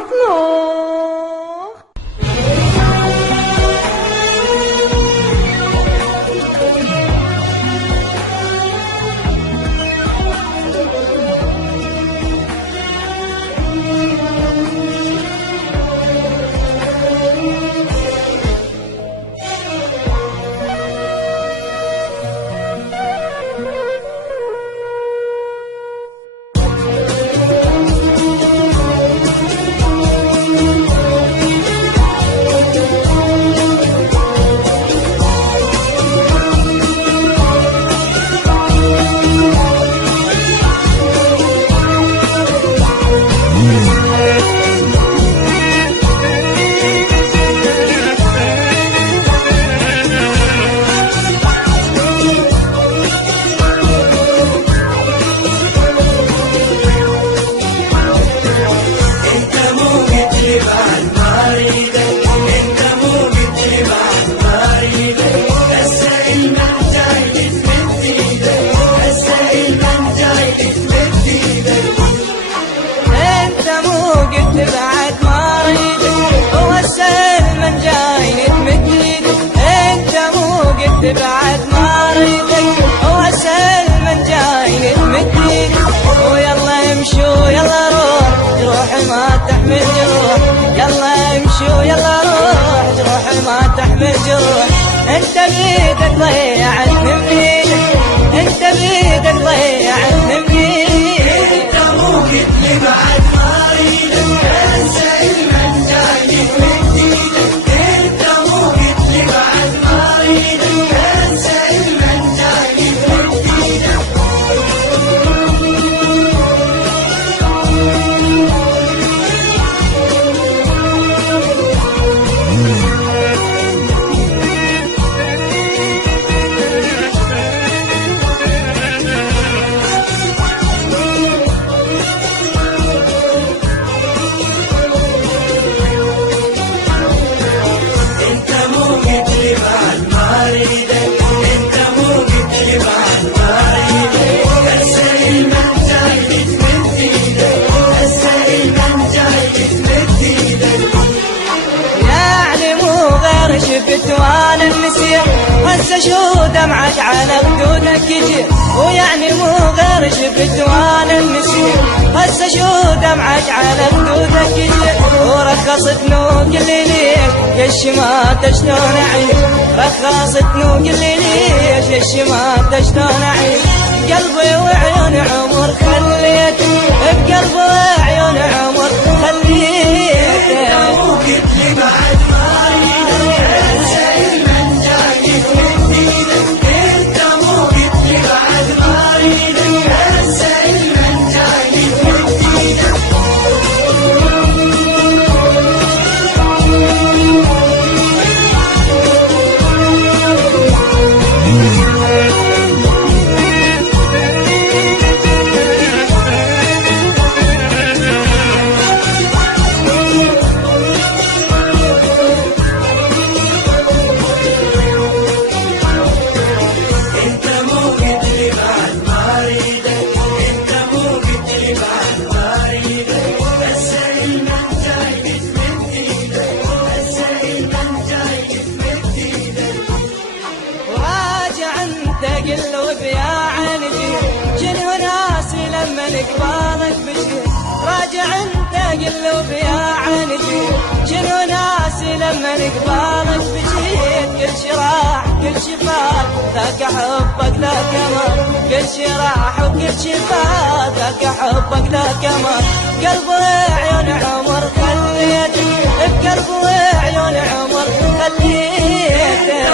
المطلوب. بعد ما ريدك واسأل من جاي نتمد ايدك ويلا امشوا يلا روح ما تحمل جروح. يلا امشوا يلا روح ما تحمل جروح. انت بيدك ضيعتني بيدك، انت بيدك ضيعتني بيدك. انت مو قلت لي بعد ما ريدك انسى المن جاي نتمد ايدك. انت مو قلت لي بعد ما ريدك وانا النسيان هسه شو دمعك على خدودك يجي. ويعني مو غير شفت وانا النسيان هسه شو دمعك على خدودك يجي. ورخصت نوق اللي ليش الشماتة شلون اعيش. رخصت نوق اللي ليش الشماتة شلون اعيش. قلبي وعيون عمر خليته بقلبي وعيون عمر خليته. مو قلت لي بعد ما ريدك انسى المن جاي نتمد ايدك. انت مو قلت لي بعد ما ريدك انسى المن جاي نتمد ايدك. قلب يا عنجي جنه ناسي لما نقبالك بشير. راجع انت قلب يا عنجي جنه ناسي لما نقبالك بشير. كل شي راح كل شي فات ذاك حبك ذا كمان. كل شي راح وكل شي فات ذاك حبك ذا كمان. قلبي عيون عمر خليته بقلبي عيون عمر خليته.